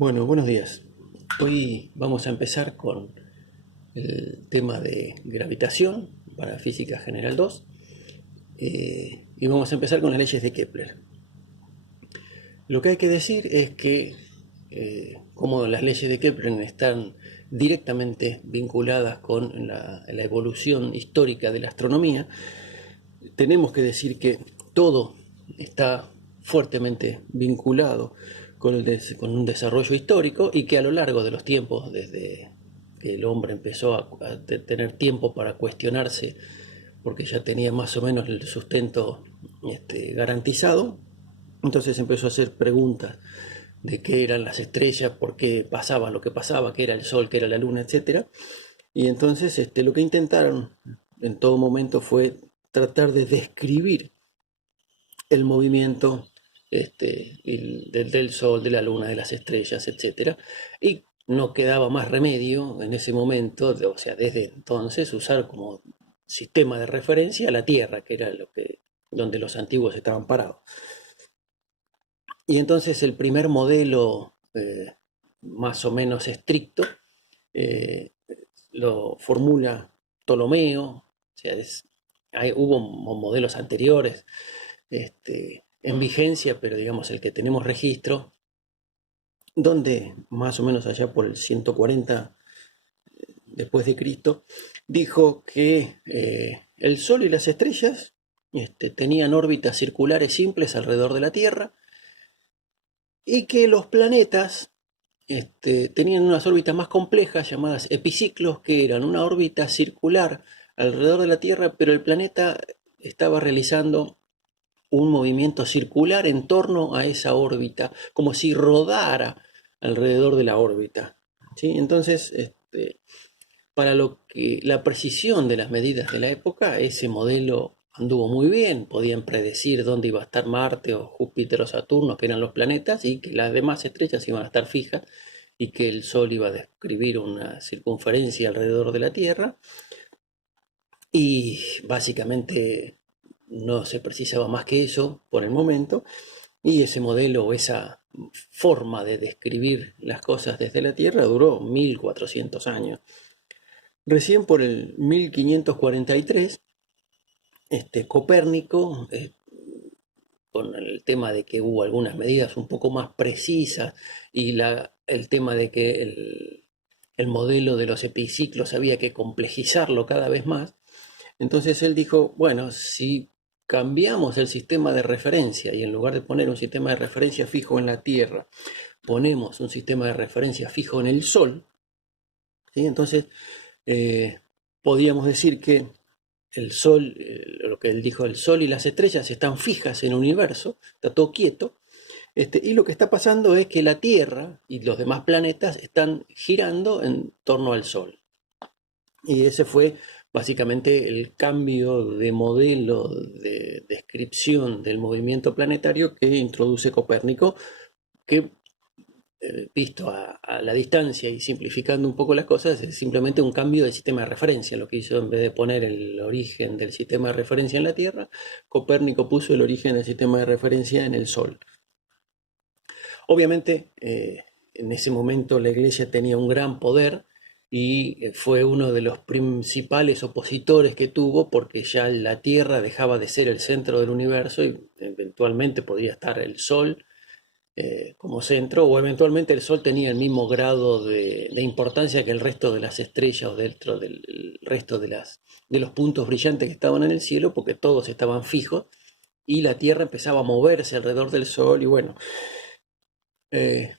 Bueno, buenos días. Hoy vamos a empezar con el tema de gravitación para Física General 2 y vamos a empezar con las leyes de Kepler. Lo que hay que decir es que como las leyes de Kepler están directamente vinculadas con la evolución histórica de la astronomía, tenemos que decir que todo está fuertemente vinculado con un desarrollo histórico y que a lo largo de los tiempos, desde que el hombre empezó a tener tiempo para cuestionarse, porque ya tenía más o menos el sustento garantizado, entonces empezó a hacer preguntas de qué eran las estrellas, por qué pasaba lo que pasaba, qué era el sol, qué era la luna, etcétera. Y entonces lo que intentaron en todo momento fue tratar de describir el movimiento del Sol, de la Luna, de las estrellas, etcétera. Y no quedaba más remedio en ese momento, o sea, desde entonces, usar como sistema de referencia a la Tierra, que era donde los antiguos estaban parados. Y entonces el primer modelo más o menos estricto eh, lo formula Ptolomeo, o sea, hubo modelos anteriores en vigencia, pero digamos el que tenemos registro, donde más o menos allá por el 140 después de Cristo, dijo que el Sol y las estrellas tenían órbitas circulares simples alrededor de la Tierra y que los planetas tenían unas órbitas más complejas llamadas epiciclos, que eran una órbita circular alrededor de la Tierra, pero el planeta estaba realizando un movimiento circular en torno a esa órbita, como si rodara alrededor de la órbita. ¿Sí? Entonces, para lo que la precisión de las medidas de la época, ese modelo anduvo muy bien. Podían predecir dónde iba a estar Marte o Júpiter o Saturno, que eran los planetas, y que las demás estrellas iban a estar fijas, y que el Sol iba a describir una circunferencia alrededor de la Tierra. Y básicamente no se precisaba más que eso por el momento, y ese modelo o esa forma de describir las cosas desde la Tierra duró 1400 años. Recién por el 1543, Copérnico, con el tema de que hubo algunas medidas un poco más precisas y el tema de que el modelo de los epiciclos había que complejizarlo cada vez más, entonces él dijo, bueno, si cambiamos el sistema de referencia y en lugar de poner un sistema de referencia fijo en la Tierra, ponemos un sistema de referencia fijo en el Sol, ¿sí? Entonces podíamos decir que el Sol, lo que él dijo, el Sol y las estrellas están fijas en el universo, está todo quieto, y lo que está pasando es que la Tierra y los demás planetas están girando en torno al Sol. Y ese fue básicamente el cambio de modelo de descripción del movimiento planetario que introduce Copérnico, que visto a la distancia y simplificando un poco las cosas, es simplemente un cambio de sistema de referencia. Lo que hizo, en vez de poner el origen del sistema de referencia en la Tierra, Copérnico puso el origen del sistema de referencia en el Sol. Obviamente, en ese momento la Iglesia tenía un gran poder y fue uno de los principales opositores que tuvo, porque ya la Tierra dejaba de ser el centro del universo y eventualmente podría estar el Sol como centro, o eventualmente el Sol tenía el mismo grado de importancia que el resto de las estrellas o dentro del resto de los puntos brillantes que estaban en el cielo, porque todos estaban fijos y la Tierra empezaba a moverse alrededor del Sol. Y bueno, eh,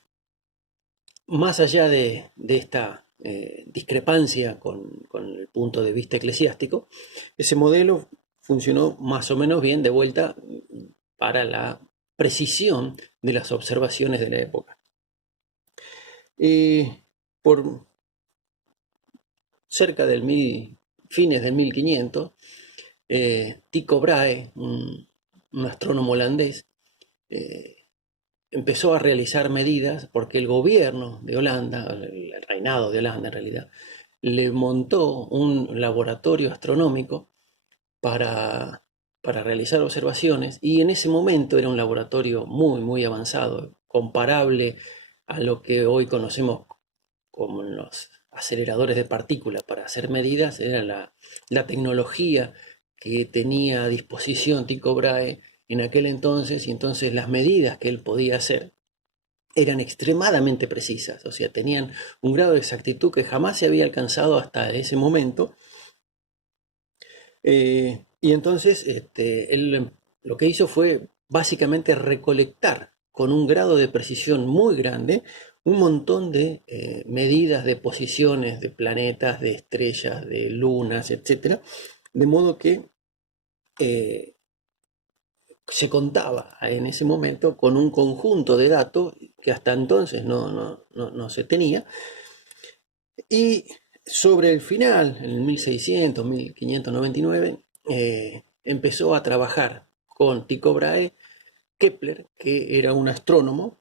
más allá de esta discrepancia con el punto de vista eclesiástico, ese modelo funcionó más o menos bien de vuelta para la precisión de las observaciones de la época. Por cerca fines del 1500, Tycho Brahe, un astrónomo holandés, empezó a realizar medidas porque el gobierno de Holanda, el reinado de Holanda en realidad, le montó un laboratorio astronómico para, para realizar observaciones, y en ese momento era un laboratorio muy, muy avanzado, comparable a lo que hoy conocemos como los aceleradores de partículas para hacer medidas, era la tecnología que tenía a disposición Tycho Brahe en aquel entonces, y entonces las medidas que él podía hacer eran extremadamente precisas, o sea, tenían un grado de exactitud que jamás se había alcanzado hasta ese momento. Y entonces él lo que hizo fue básicamente recolectar con un grado de precisión muy grande un montón de medidas de posiciones de planetas, de estrellas, de lunas, etcétera, de modo que eh, se contaba en ese momento con un conjunto de datos que hasta entonces no se tenía. Y sobre el final, en el 1600, 1599, empezó a trabajar con Tycho Brahe Kepler, que era un astrónomo,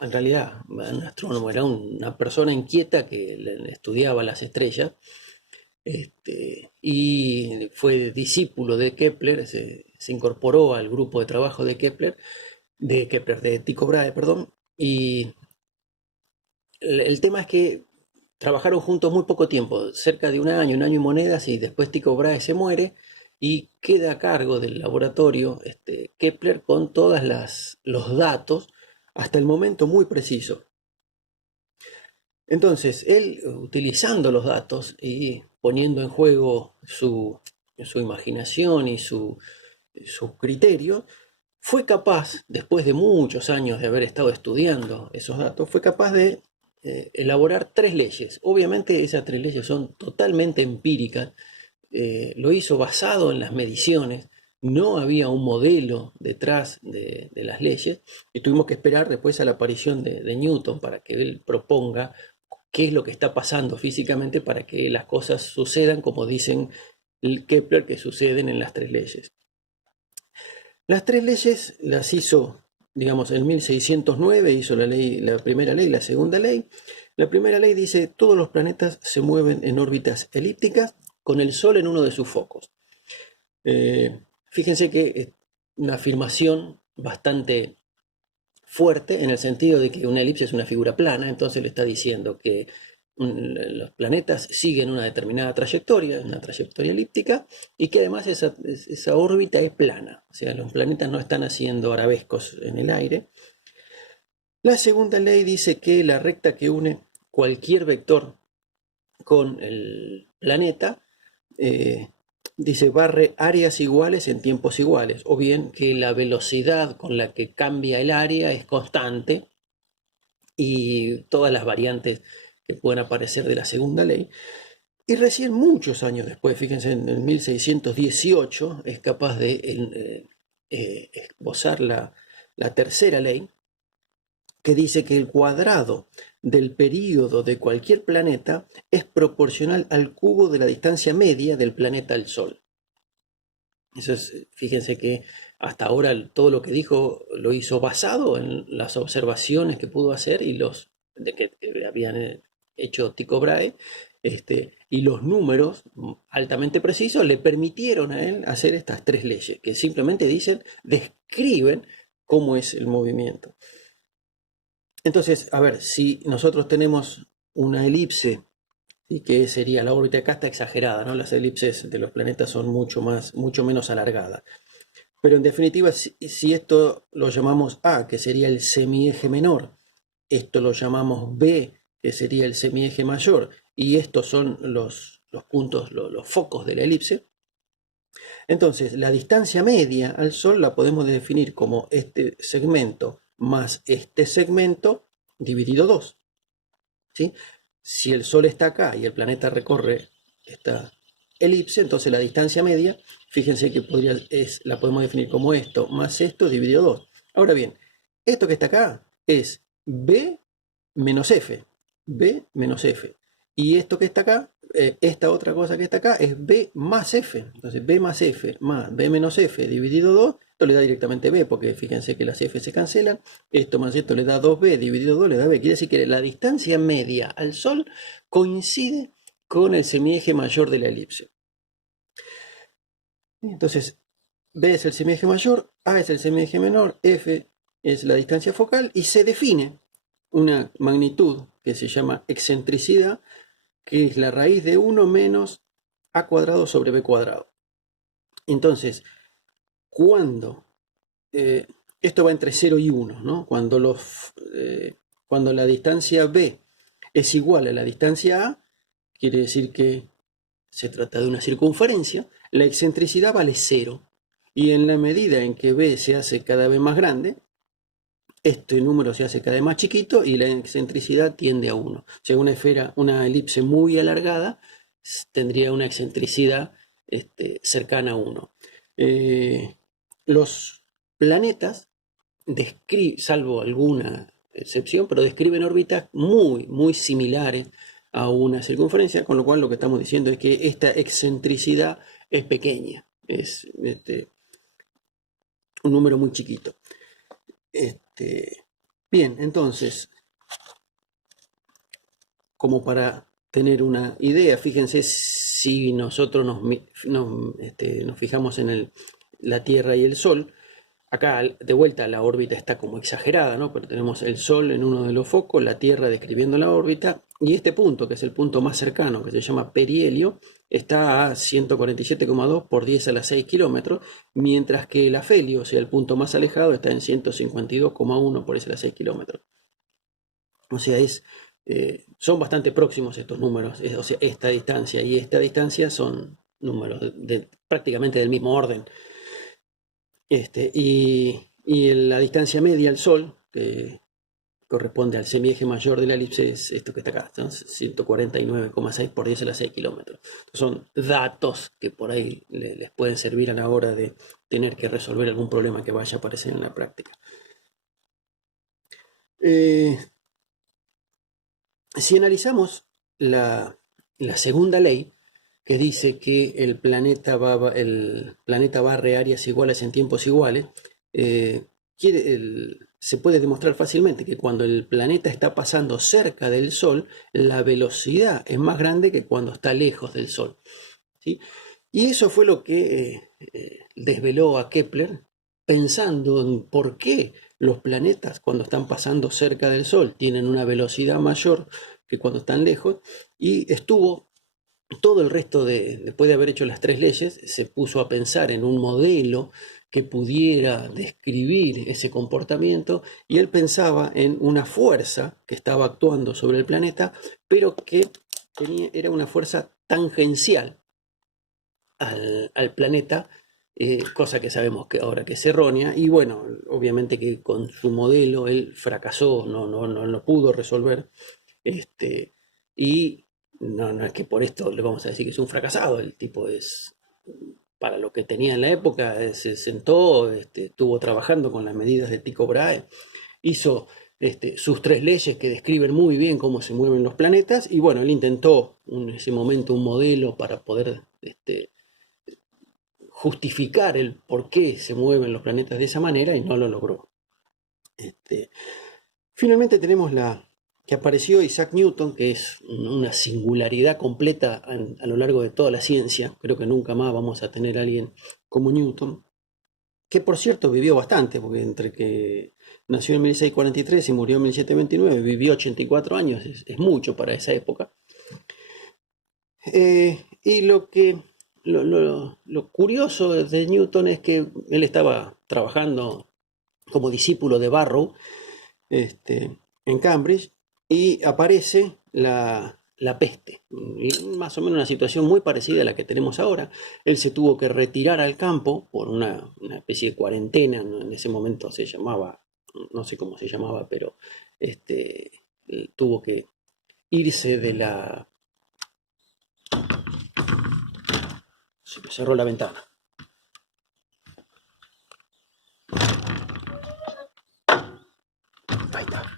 en realidad un astrónomo, era una persona inquieta que estudiaba las estrellas, y fue discípulo de Kepler, se incorporó al grupo de trabajo de de Tycho Brahe, perdón, y el tema es que trabajaron juntos muy poco tiempo, cerca de un año y monedas, y después Tycho Brahe se muere y queda a cargo del laboratorio Kepler con todos los datos hasta el momento muy preciso. Entonces, él, utilizando los datos y poniendo en juego su imaginación y su criterio, fue capaz, después de muchos años de haber estado estudiando esos datos, fue capaz de elaborar tres leyes. Obviamente esas tres leyes son totalmente empíricas, lo hizo basado en las mediciones, no había un modelo detrás de las leyes, y tuvimos que esperar después a la aparición de Newton para que él proponga qué es lo que está pasando físicamente para que las cosas sucedan como dicen Kepler que suceden en las tres leyes. Las tres leyes las hizo, digamos, en 1609 hizo la primera ley, la segunda ley. La primera ley dice: todos los planetas se mueven en órbitas elípticas con el Sol en uno de sus focos. Fíjense que es una afirmación bastante fuerte en el sentido de que una elipse es una figura plana, entonces le está diciendo que los planetas siguen una determinada trayectoria, una trayectoria elíptica, y que además esa órbita es plana, o sea, los planetas no están haciendo arabescos en el aire. La segunda ley dice que la recta que une cualquier vector con el planeta dice barre áreas iguales en tiempos iguales, o bien que la velocidad con la que cambia el área es constante, y todas las variantes que pueden aparecer de la segunda ley. Y recién muchos años después, fíjense, en el 1618, es capaz de esbozar la tercera ley, que dice que el cuadrado del período de cualquier planeta es proporcional al cubo de la distancia media del planeta al Sol. Eso es, fíjense que hasta ahora todo lo que dijo lo hizo basado en las observaciones que pudo hacer y que habían hecho Tycho Brahe, y los números altamente precisos le permitieron a él hacer estas tres leyes, que simplemente describen cómo es el movimiento. Entonces, a ver, si nosotros tenemos una elipse, y que sería la órbita, acá está exagerada, ¿no? Las elipses de los planetas son mucho menos alargadas. Pero en definitiva, si esto lo llamamos A, que sería el semieje menor, esto lo llamamos B, que sería el semieje mayor, y estos son los puntos, los focos de la elipse, entonces la distancia media al Sol la podemos definir como este segmento más este segmento dividido 2. ¿Sí? Si el Sol está acá y el planeta recorre esta elipse, entonces la distancia media, fíjense que la podemos definir como esto más esto dividido 2. Ahora bien, esto que está acá es B menos F, B menos F. Y esto que está acá, esta otra cosa que está acá es B más F. Entonces B más F más B menos F dividido 2, esto le da directamente B, porque fíjense que las F se cancelan. Esto más esto le da 2B dividido 2 le da B. Quiere decir que la distancia media al Sol coincide con el semieje mayor de la elipse. Entonces B es el semieje mayor, A es el semieje menor, F es la distancia focal y se define una magnitud que se llama excentricidad, que es la raíz de 1 menos a cuadrado sobre b cuadrado. Entonces, cuando esto va entre 0 y 1, ¿no? Cuando la distancia b es igual a la distancia a, quiere decir que se trata de una circunferencia, la excentricidad vale 0. Y en la medida en que b se hace cada vez más grande, este número se hace cada vez más chiquito y la excentricidad tiende a 1. O sea, una elipse muy alargada tendría una excentricidad cercana a 1. Los planetas, salvo alguna excepción, pero describen órbitas muy, muy similares a una circunferencia, con lo cual lo que estamos diciendo es que esta excentricidad es pequeña, es un número muy chiquito. Bien, entonces, como para tener una idea, fíjense si nosotros nos fijamos en la Tierra y el Sol. Acá de vuelta la órbita está como exagerada, ¿no? Pero tenemos el Sol en uno de los focos, la Tierra describiendo la órbita, y este punto, que es el punto más cercano, que se llama perihelio, está a 147,2 por 10 a la 6 kilómetros, mientras que el afelio, o sea, el punto más alejado, está en 152,1 por 10 a la 6 kilómetros. O sea, son bastante próximos estos números, o sea, esta distancia y esta distancia son números prácticamente del mismo orden. Y la distancia media al Sol, que corresponde al semieje mayor de la elipse, es esto que está acá, ¿no? 149,6 por 10 a la 6 kilómetros. Son datos que por ahí les pueden servir a la hora de tener que resolver algún problema que vaya a aparecer en la práctica. Si analizamos la segunda ley, que dice que el planeta barre áreas iguales en tiempos iguales, se puede demostrar fácilmente que cuando el planeta está pasando cerca del Sol, la velocidad es más grande que cuando está lejos del Sol, ¿sí? Y eso fue lo que desveló a Kepler, pensando en por qué los planetas cuando están pasando cerca del Sol tienen una velocidad mayor que cuando están lejos, y estuvo todo el resto después de haber hecho las 3 leyes, se puso a pensar en un modelo que pudiera describir ese comportamiento, y él pensaba en una fuerza que estaba actuando sobre el planeta, pero que era una fuerza tangencial al planeta, cosa que sabemos que ahora que es errónea, y bueno, obviamente que con su modelo él fracasó, no pudo resolver, y no es que por esto le vamos a decir que es un fracasado, el tipo es, para lo que tenía en la época, se sentó, estuvo trabajando con las medidas de Tycho Brahe, hizo sus 3 leyes que describen muy bien cómo se mueven los planetas, y bueno, él intentó en ese momento un modelo para poder justificar el por qué se mueven los planetas de esa manera, y no lo logró. Finalmente tenemos que apareció Isaac Newton, que es una singularidad completa a lo largo de toda la ciencia. Creo que nunca más vamos a tener a alguien como Newton, que por cierto vivió bastante, porque entre que nació en 1643 y murió en 1729, vivió 84 años, es mucho para esa época. Y lo curioso de Newton es que él estaba trabajando como discípulo de Barrow en Cambridge, y aparece la peste, más o menos una situación muy parecida a la que tenemos ahora. Él se tuvo que retirar al campo por una especie de cuarentena, ¿no? En ese momento se llamaba, no sé cómo se llamaba, pero tuvo que irse de la... Se me cerró la ventana. Ahí está.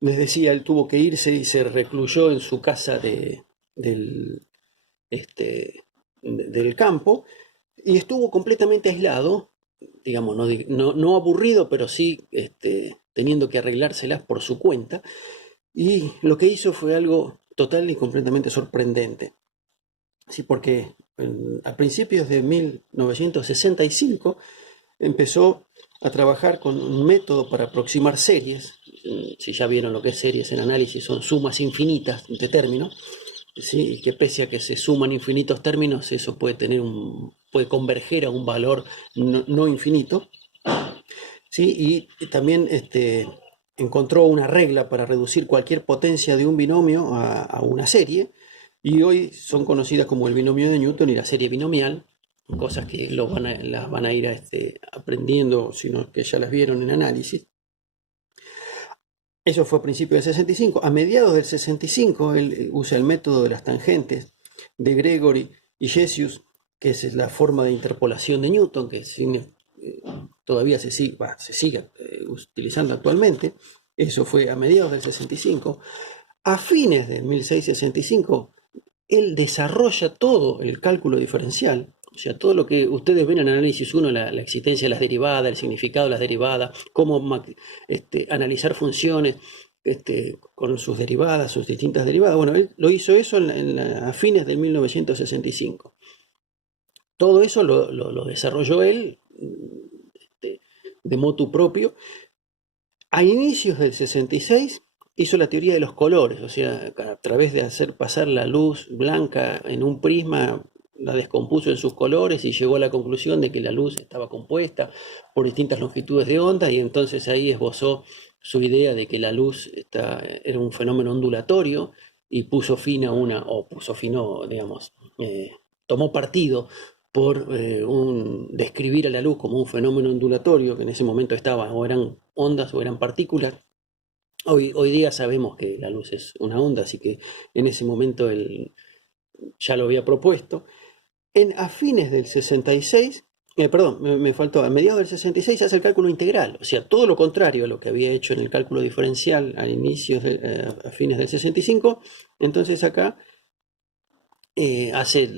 Les decía, él tuvo que irse y se recluyó en su casa del campo, y estuvo completamente aislado, digamos, no aburrido, pero sí teniendo que arreglárselas por su cuenta, y lo que hizo fue algo total y completamente sorprendente. Sí, porque a principios de 1965 empezó a trabajar con un método para aproximar series. Si ya vieron lo que es series en análisis, son sumas infinitas de términos, ¿sí? Y que pese a que se suman infinitos términos, eso puede converger a un valor no infinito, ¿sí? Y también encontró una regla para reducir cualquier potencia de un binomio a una serie, y hoy son conocidas como el binomio de Newton y la serie binomial, cosas que las van a ir aprendiendo, sino que ya las vieron en análisis. Eso fue a principios del 65. A mediados del 65 él usa el método de las tangentes de Gregory y Hessius, que es la forma de interpolación de Newton, que todavía se sigue utilizando actualmente. Eso fue a mediados del 65. A fines de 1665, él desarrolla todo el cálculo diferencial, o sea, todo lo que ustedes ven en análisis 1, la existencia de las derivadas, el significado de las derivadas, cómo analizar funciones con sus derivadas, sus distintas derivadas. Bueno, él lo hizo eso a fines de 1965. Todo eso lo desarrolló él de motu propio. A inicios del 66 hizo la teoría de los colores, o sea, a través de hacer pasar la luz blanca en un prisma, la descompuso en sus colores y llegó a la conclusión de que la luz estaba compuesta por distintas longitudes de onda, y entonces ahí esbozó su idea de que la luz era un fenómeno ondulatorio, y tomó partido por describir a la luz como un fenómeno ondulatorio, que en ese momento o eran ondas o eran partículas. Hoy día sabemos que la luz es una onda, así que en ese momento él ya lo había propuesto. A fines del 66, me faltó, a mediados del 66 hace el cálculo integral, o sea, todo lo contrario a lo que había hecho en el cálculo diferencial a fines del 65. Entonces acá hace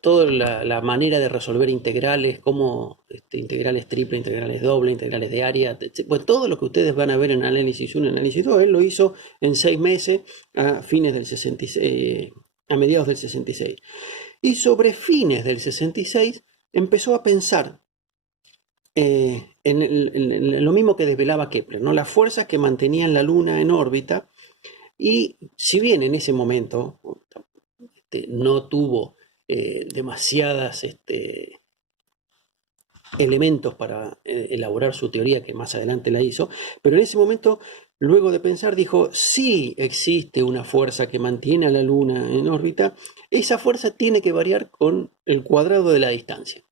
toda la manera de resolver integrales, como integrales triple, integrales doble, integrales de área, bueno, todo lo que ustedes van a ver en análisis 1 y análisis 2, él lo hizo en 6 meses a fines del 66, a mediados del 66. Y sobre fines del 66 empezó a pensar en lo mismo que desvelaba Kepler, ¿no? Las fuerzas que mantenían la Luna en órbita. Y si bien en ese momento no tuvo demasiadas elementos para elaborar su teoría, que más adelante la hizo, pero en ese momento, luego de pensar, dijo: sí existe una fuerza que mantiene a la Luna en órbita, esa fuerza tiene que variar con el cuadrado de la distancia.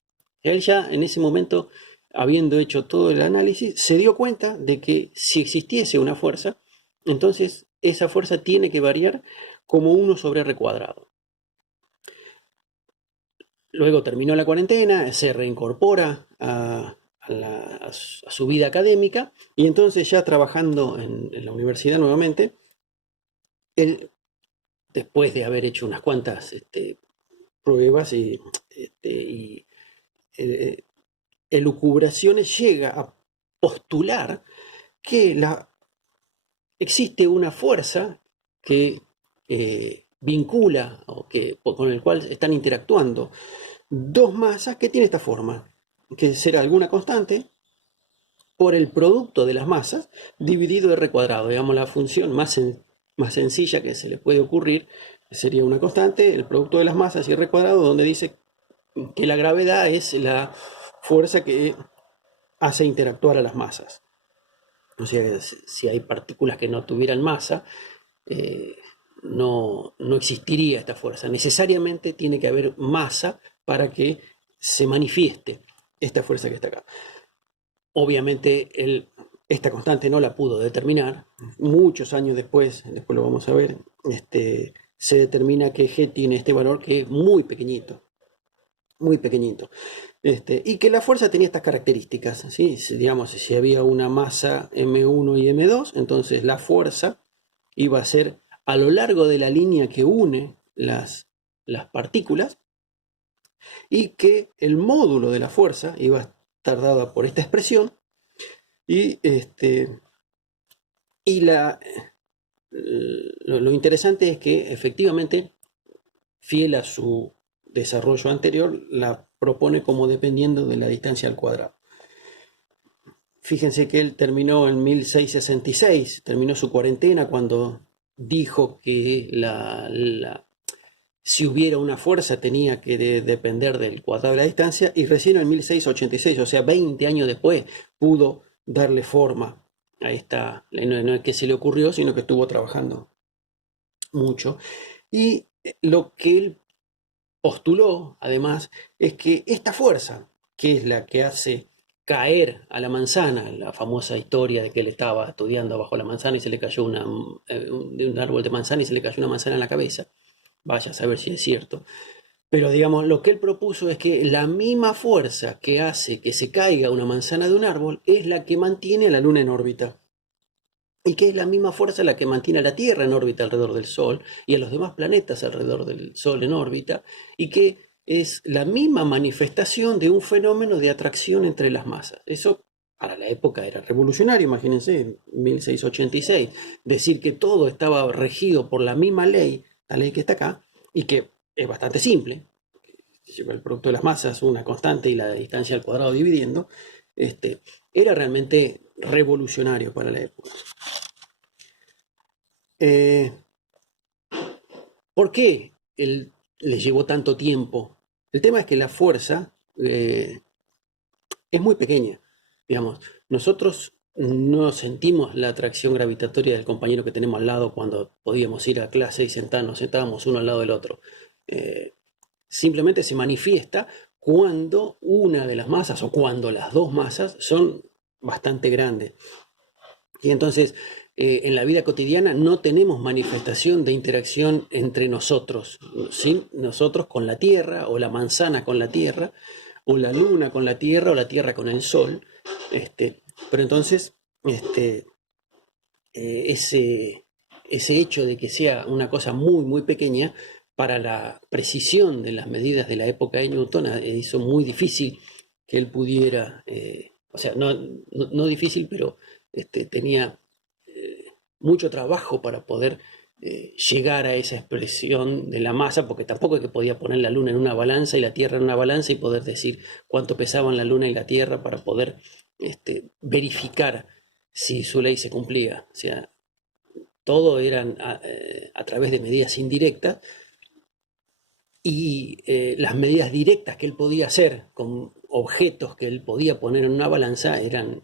Él ya en ese momento, habiendo hecho todo el análisis, se dio cuenta de que si existiese una fuerza, entonces esa fuerza tiene que variar como 1 sobre r cuadrado. Luego terminó la cuarentena, se reincorpora a su vida académica, y entonces, ya trabajando en la universidad nuevamente, él, después de haber hecho unas cuantas pruebas y elucubraciones, llega a postular que existe una fuerza que vincula, con el cual están interactuando dos masas, que tiene esta forma, que será alguna constante por el producto de las masas dividido r cuadrado. Digamos, la función más sencilla que se le puede ocurrir sería una constante, el producto de las masas y r cuadrado, donde dice que la gravedad es la fuerza que hace interactuar a las masas. O sea, si hay partículas que no tuvieran masa, no existiría esta fuerza. Necesariamente tiene que haber masa para que se manifieste esta fuerza que está acá. Obviamente esta constante no la pudo determinar. Muchos años después lo vamos a ver, se determina que G tiene este valor, que es muy pequeñito, muy pequeñito. Y que la fuerza tenía estas características, ¿sí? Digamos, si había una masa M1 y M2, entonces la fuerza iba a ser a lo largo de la línea que une las partículas, y que el módulo de la fuerza iba a estar dado por esta expresión, y lo interesante es que efectivamente, fiel a su desarrollo anterior, la propone como dependiendo de la distancia al cuadrado. Fíjense que él terminó en 1666, terminó su cuarentena cuando dijo que si hubiera una fuerza tenía que depender del cuadrado de la distancia, y recién en 1686, o sea, 20 años después, pudo darle forma a esta, no es que se le ocurrió, sino que estuvo trabajando mucho. Y lo que él postuló, además, es que esta fuerza, que es la que hace caer a la manzana, la famosa historia de que él estaba estudiando bajo la manzana y se le cayó de un árbol de manzana y se le cayó una manzana en la cabeza, vaya a saber si es cierto, pero digamos, lo que él propuso es que la misma fuerza que hace que se caiga una manzana de un árbol es la que mantiene a la Luna en órbita. Y que es la misma fuerza la que mantiene a la Tierra en órbita alrededor del Sol y a los demás planetas alrededor del Sol en órbita, y que es la misma manifestación de un fenómeno de atracción entre las masas. Eso para la época era revolucionario, imagínense, 1686, decir que todo estaba regido por la misma ley, la ley que está acá, y que es bastante simple, el producto de las masas, una constante y la distancia al cuadrado dividiendo, era realmente revolucionario para la época. ¿Por qué le llevó tanto tiempo? El tema es que la fuerza es muy pequeña. Digamos, nosotros no sentimos la atracción gravitatoria del compañero que tenemos al lado cuando podíamos ir a clase y nos sentábamos uno al lado del otro. Simplemente se manifiesta cuando una de las masas o cuando las dos masas son bastante grandes. Y entonces, en la vida cotidiana no tenemos manifestación de interacción entre nosotros, ¿sí? Nosotros con la Tierra, o la manzana con la Tierra, o la Luna con la Tierra, o la Tierra con el Sol. Pero entonces, ese hecho de que sea una cosa muy, muy pequeña, para la precisión de las medidas de la época de Newton, hizo muy difícil que él pudiera, o sea, no difícil, pero tenía mucho trabajo para poder llegar a esa expresión de la masa, porque tampoco es que podía poner la Luna en una balanza y la Tierra en una balanza y poder decir cuánto pesaban la Luna y la Tierra para poder verificar si su ley se cumplía. O sea, todo eran a través de medidas indirectas, y las medidas directas que él podía hacer con objetos que él podía poner en una balanza eran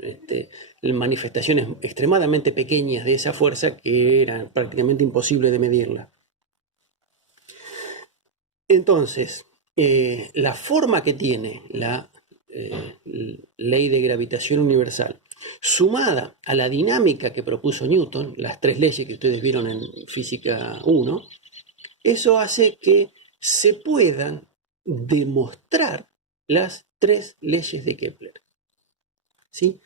manifestaciones extremadamente pequeñas de esa fuerza que eran prácticamente imposible de medirla. Entonces, la forma que tiene la ley de gravitación universal, sumada a la dinámica que propuso Newton, las tres leyes que ustedes vieron en Física 1, eso hace que se puedan demostrar las tres leyes de Kepler. ¿Sí?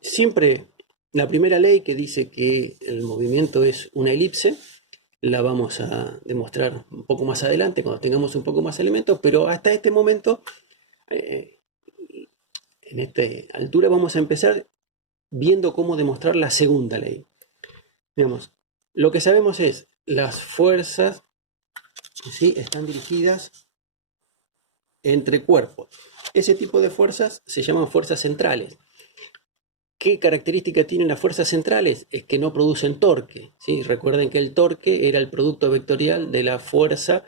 Siempre la primera ley, que dice que el movimiento es una elipse, la vamos a demostrar un poco más adelante cuando tengamos un poco más elementos, pero hasta este momento, en esta altura, vamos a empezar viendo cómo demostrar la segunda ley. Digamos, lo que sabemos es las fuerzas, ¿sí?, están dirigidas entre cuerpos. Ese tipo de fuerzas se llaman fuerzas centrales. ¿Qué característica tienen las fuerzas centrales? Es que no producen torque, ¿sí? Recuerden que el torque era el producto vectorial de la fuerza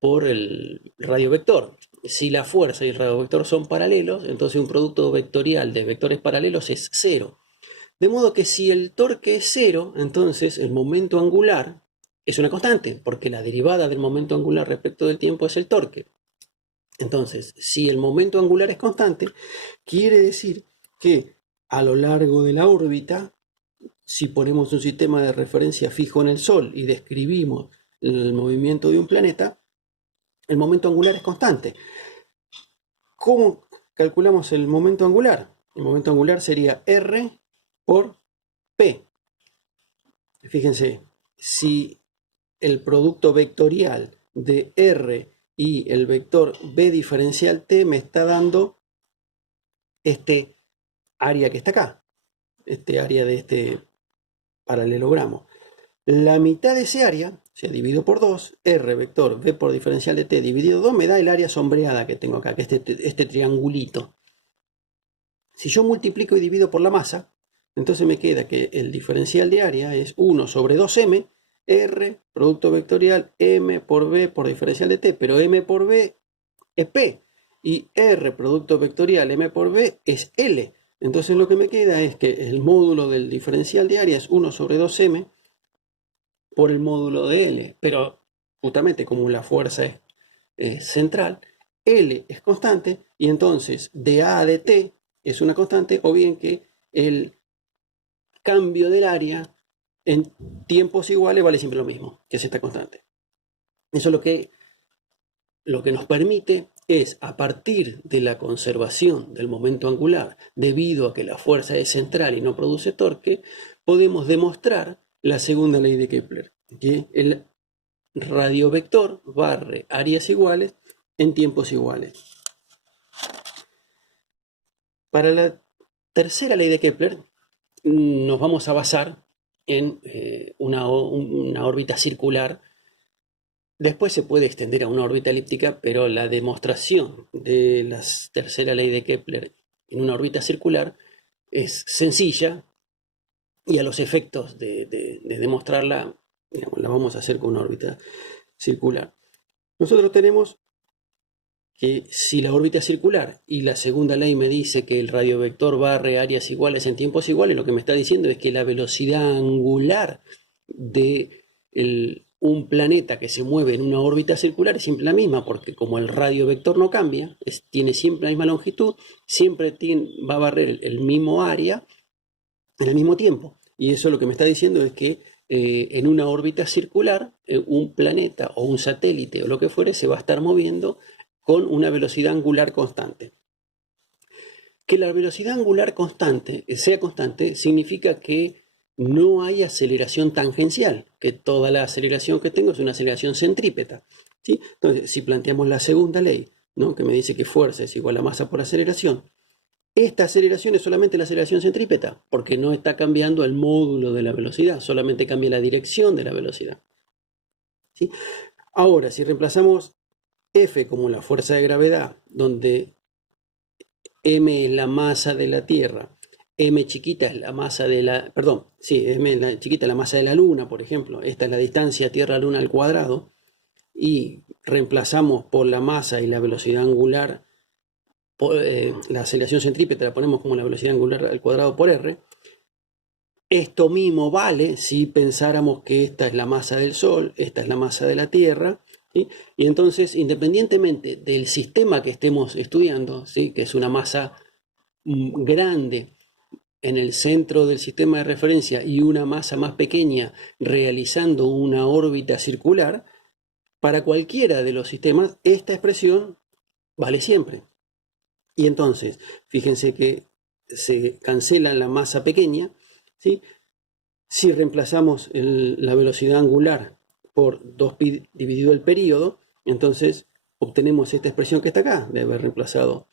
por el radio vector. Si la fuerza y el radio vector son paralelos, entonces un producto vectorial de vectores paralelos es cero. De modo que si el torque es cero, entonces el momento angular es una constante, porque la derivada del momento angular respecto del tiempo es el torque. Entonces, si el momento angular es constante, quiere decir que a lo largo de la órbita, si ponemos un sistema de referencia fijo en el Sol y describimos el movimiento de un planeta, el momento angular es constante. ¿Cómo calculamos el momento angular? El momento angular sería R por P. Fíjense, si el producto vectorial de R y el vector B diferencial T me está dando este área que está acá, este área de este paralelogramo. La mitad de ese área, o sea, dividido por 2, R vector B por diferencial de T dividido 2, me da el área sombreada que tengo acá, que es este triangulito. Si yo multiplico y divido por la masa, entonces me queda que el diferencial de área es 1 sobre 2m, R, producto vectorial, m por b por diferencial de t, pero m por b es p, y R, producto vectorial, m por b es L. Entonces lo que me queda es que el módulo del diferencial de área es 1 sobre 2m por el módulo de L, pero justamente como la fuerza es central, L es constante, y entonces dA de t es una constante, o bien que el cambio del área en tiempos iguales vale siempre lo mismo, que es esta constante. Eso lo que nos permite es, a partir de la conservación del momento angular, debido a que la fuerza es central y no produce torque, podemos demostrar la segunda ley de Kepler, que el radiovector barre áreas iguales en tiempos iguales. Para la tercera ley de Kepler nos vamos a basar en una órbita circular. Después se puede extender a una órbita elíptica, pero la demostración de la tercera ley de Kepler en una órbita circular es sencilla, y a los efectos de demostrarla, digamos, la vamos a hacer con una órbita circular. Nosotros tenemos que si la órbita es circular y la segunda ley me dice que el radiovector barre áreas iguales en tiempos iguales, lo que me está diciendo es que la velocidad angular de un planeta que se mueve en una órbita circular es siempre la misma, porque como el radiovector no cambia, tiene siempre la misma longitud, siempre va a barrer el mismo área en el mismo tiempo. Y eso lo que me está diciendo es que en una órbita circular, un planeta o un satélite o lo que fuere se va a estar moviendo con una velocidad angular constante. Que la velocidad angular constante sea constante significa que no hay aceleración tangencial, que toda la aceleración que tengo es una aceleración centrípeta, ¿sí? Entonces, si planteamos la segunda ley, ¿no?, que me dice que fuerza es igual a masa por aceleración, esta aceleración es solamente la aceleración centrípeta, porque no está cambiando el módulo de la velocidad, solamente cambia la dirección de la velocidad, ¿sí? Ahora, si reemplazamos F como la fuerza de gravedad, donde m es la masa de la Tierra, m chiquita es la masa de la, perdón, sí, m chiquita es la masa de la Luna, por ejemplo, esta es la distancia Tierra-Luna al cuadrado, y reemplazamos por la masa y la velocidad angular, la aceleración centrípeta la ponemos como la velocidad angular al cuadrado por r. Esto mismo vale si pensáramos que esta es la masa del Sol, esta es la masa de la Tierra, ¿sí? Y entonces, independientemente del sistema que estemos estudiando, ¿sí?, que es una masa grande en el centro del sistema de referencia y una masa más pequeña realizando una órbita circular, para cualquiera de los sistemas esta expresión vale siempre. Y entonces, fíjense que se cancela la masa pequeña, ¿sí? Si reemplazamos la velocidad angular por 2pi dividido el periodo, entonces obtenemos esta expresión que está acá, de haber reemplazado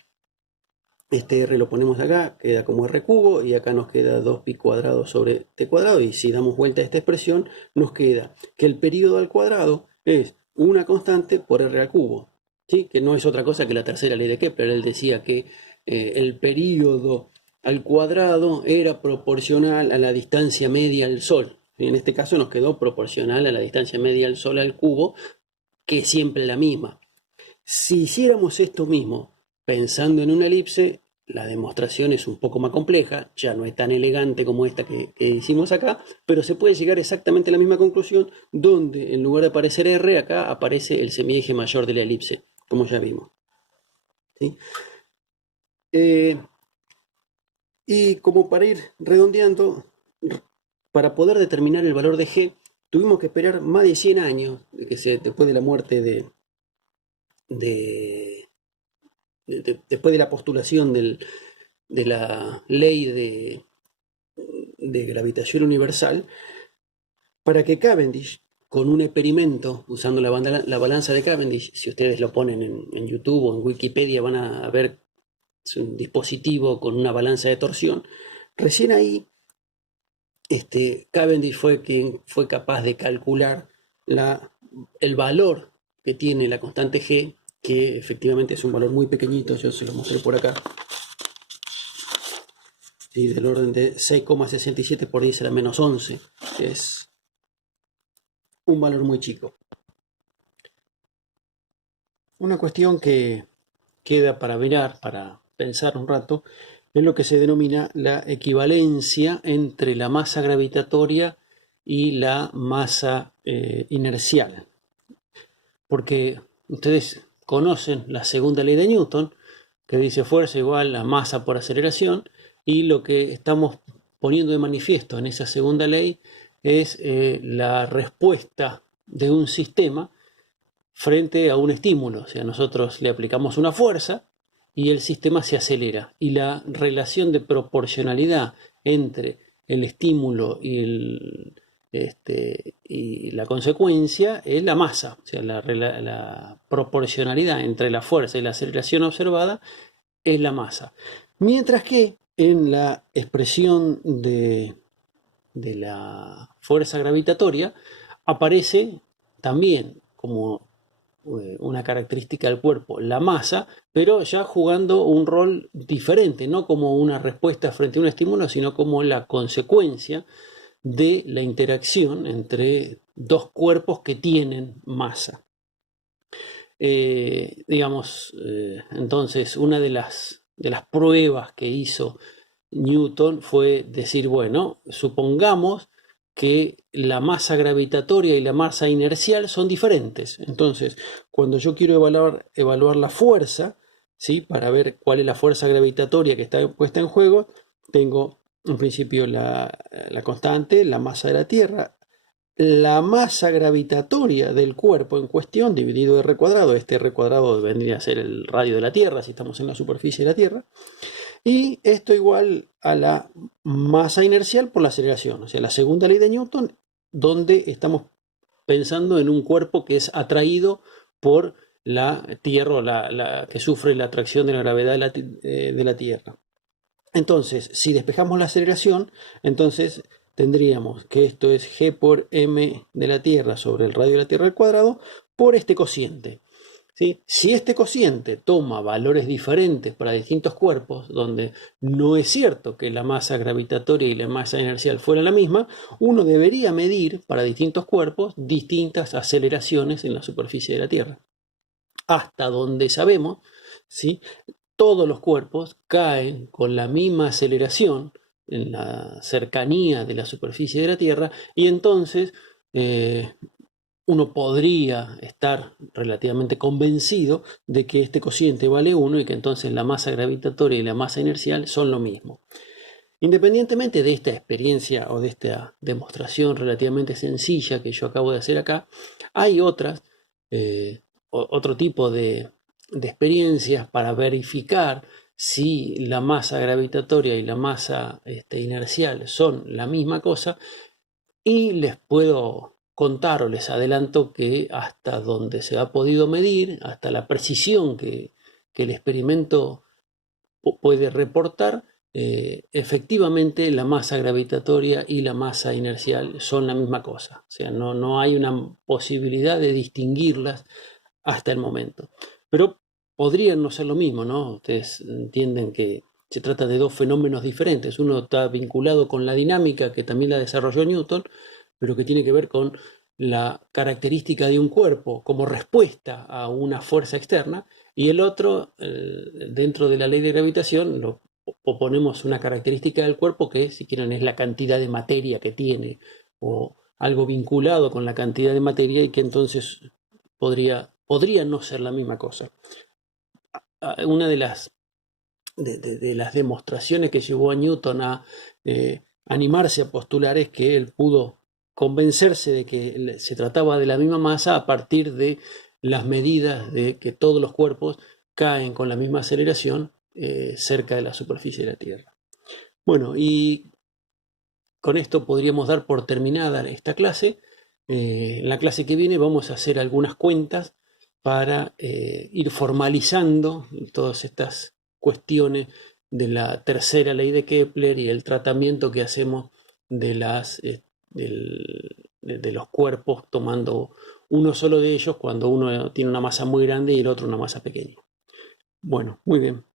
este r, lo ponemos acá, queda como r cubo, y acá nos queda 2pi cuadrado sobre t cuadrado, y si damos vuelta a esta expresión, nos queda que el periodo al cuadrado es una constante por r al cubo, ¿sí?, que no es otra cosa que la tercera ley de Kepler. Él decía que el periodo al cuadrado era proporcional a la distancia media al Sol. Y en este caso nos quedó proporcional a la distancia media al Sol al cubo, que es siempre la misma. Si hiciéramos esto mismo pensando en una elipse, la demostración es un poco más compleja, ya no es tan elegante como esta que hicimos acá, pero se puede llegar exactamente a la misma conclusión, donde en lugar de aparecer R, acá aparece el semieje mayor de la elipse, como ya vimos, ¿sí? Y como para ir redondeando, para poder determinar el valor de G, tuvimos que esperar más de 100 años después de la muerte después de la postulación de la ley de gravitación universal, para que Cavendish, con un experimento usando la balanza de Cavendish, si ustedes lo ponen en YouTube o en Wikipedia van a ver, es un dispositivo con una balanza de torsión. Recién ahí Cavendish fue quien fue capaz de calcular el valor que tiene la constante G, que efectivamente es un valor muy pequeñito. Yo se lo mostré por acá. ¿sí? Del orden de 6,67 por 10 a la menos 11. Es un valor muy chico. Una cuestión que queda para mirar, para pensar un rato, es lo que se denomina la equivalencia entre la masa gravitatoria y la masa inercial. Porque ustedes conocen la segunda ley de Newton, que dice fuerza igual a masa por aceleración, y lo que estamos poniendo de manifiesto en esa segunda ley es la respuesta de un sistema frente a un estímulo. O sea, nosotros le aplicamos una fuerza y el sistema se acelera. Y la relación de proporcionalidad entre el estímulo y la consecuencia es la masa. O sea, la proporcionalidad entre la fuerza y la aceleración observada es la masa. Mientras que en la expresión de la fuerza gravitatoria aparece también como una característica del cuerpo, la masa, pero ya jugando un rol diferente, no como una respuesta frente a un estímulo, sino como la consecuencia de la interacción entre dos cuerpos que tienen masa. Entonces, una de las pruebas que hizo Newton fue decir, bueno, supongamos que la masa gravitatoria y la masa inercial son diferentes. Entonces, cuando yo quiero evaluar la fuerza, ¿sí? Para ver cuál es la fuerza gravitatoria que está puesta en juego, tengo en principio la constante, la masa de la Tierra, la masa gravitatoria del cuerpo en cuestión dividido R cuadrado. Este R cuadrado vendría a ser el radio de la Tierra si estamos en la superficie de la Tierra. Y esto igual a la masa inercial por la aceleración. O sea, la segunda ley de Newton, donde estamos pensando en un cuerpo que es atraído por la Tierra, o que sufre la atracción de la gravedad de la Tierra. Entonces, si despejamos la aceleración, entonces tendríamos que esto es g por m de la Tierra sobre el radio de la Tierra al cuadrado por este cociente. ¿Sí? Si este cociente toma valores diferentes para distintos cuerpos, donde no es cierto que la masa gravitatoria y la masa inercial fueran la misma, uno debería medir para distintos cuerpos distintas aceleraciones en la superficie de la Tierra. Hasta donde sabemos, ¿sí? Todos los cuerpos caen con la misma aceleración en la cercanía de la superficie de la Tierra, y entonces uno podría estar relativamente convencido de que este cociente vale 1 y que entonces la masa gravitatoria y la masa inercial son lo mismo. Independientemente de esta experiencia o de esta demostración relativamente sencilla que yo acabo de hacer acá, hay otro tipo de experiencias para verificar si la masa gravitatoria y la masa inercial son la misma cosa, y les puedo contar o les adelanto que hasta donde se ha podido medir, hasta la precisión que el experimento puede reportar, efectivamente la masa gravitatoria y la masa inercial son la misma cosa. O sea, no hay una posibilidad de distinguirlas hasta el momento. Pero podrían no ser lo mismo, ¿no? Ustedes entienden que se trata de dos fenómenos diferentes. Uno está vinculado con la dinámica, que también la desarrolló Newton, pero que tiene que ver con la característica de un cuerpo como respuesta a una fuerza externa, y el otro, dentro de la ley de gravitación, lo oponemos una característica del cuerpo que, si quieren, es la cantidad de materia que tiene, o algo vinculado con la cantidad de materia, y que entonces podría no ser la misma cosa. Una de las demostraciones que llevó a Newton a animarse a postular es que él pudo convencerse de que se trataba de la misma masa a partir de las medidas de que todos los cuerpos caen con la misma aceleración cerca de la superficie de la Tierra. Bueno, y con esto podríamos dar por terminada esta clase. En la clase que viene vamos a hacer algunas cuentas para ir formalizando todas estas cuestiones de la tercera ley de Kepler y el tratamiento que hacemos de los cuerpos, tomando uno solo de ellos cuando uno tiene una masa muy grande y el otro una masa pequeña. Bueno, muy bien.